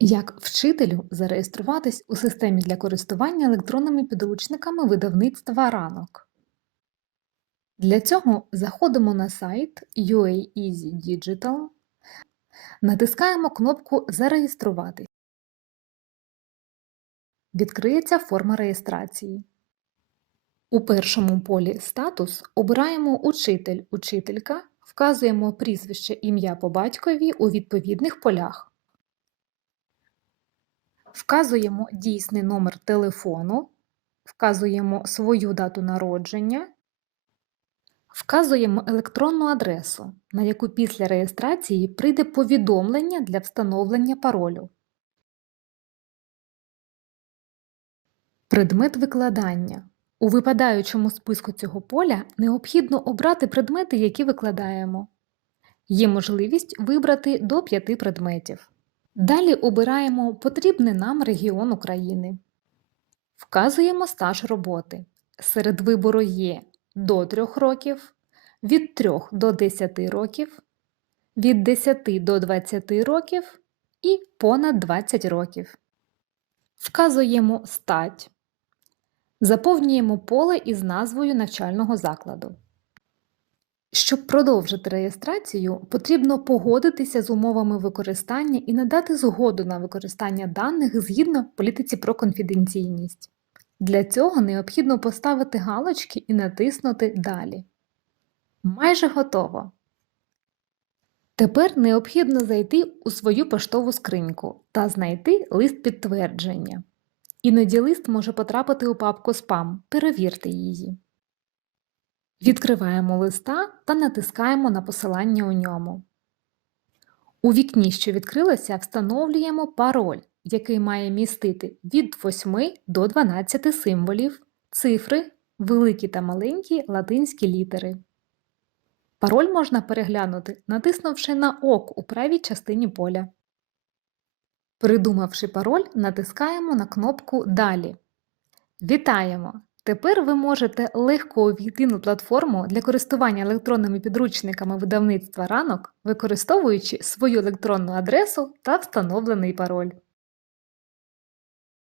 Як вчителю зареєструватись у системі для користування електронними підручниками видавництва ранок? Для цього заходимо на сайт UA Easy Digital, натискаємо кнопку Зареєструватись. Відкриється форма реєстрації. У першому полі Статус обираємо Учитель, учителька, вказуємо прізвище ім'я по батькові у відповідних полях. Вказуємо дійсний номер телефону, вказуємо свою дату народження, вказуємо електронну адресу, на яку після реєстрації прийде повідомлення для встановлення паролю. Предмет викладання. У випадаючому списку цього поля необхідно обрати предмети, які викладаємо. Є можливість вибрати до 5 предметів. Далі обираємо потрібний нам регіон України. Вказуємо стаж роботи. Серед вибору є до 3 років, від 3 до 10 років, від 10 до 20 років і понад 20 років. Вказуємо стать. Заповнюємо поле із назвою навчального закладу. Щоб продовжити реєстрацію, потрібно погодитися з умовами використання і надати згоду на використання даних згідно політиці про конфіденційність. Для цього необхідно поставити галочки і натиснути Далі. Майже готово. Тепер необхідно зайти у свою поштову скриньку та знайти лист підтвердження. Іноді лист може потрапити у папку Спам. Перевірте її. Відкриваємо листа та натискаємо на посилання у ньому. У вікні, що відкрилося, встановлюємо пароль, який має містити від 8 до 12 символів, цифри, великі та маленькі латинські літери. Пароль можна переглянути, натиснувши на ок у правій частині поля. Придумавши пароль, натискаємо на кнопку Далі. Вітаємо! Тепер ви можете легко увійти на платформу для користування електронними підручниками видавництва ранок, використовуючи свою електронну адресу та встановлений пароль.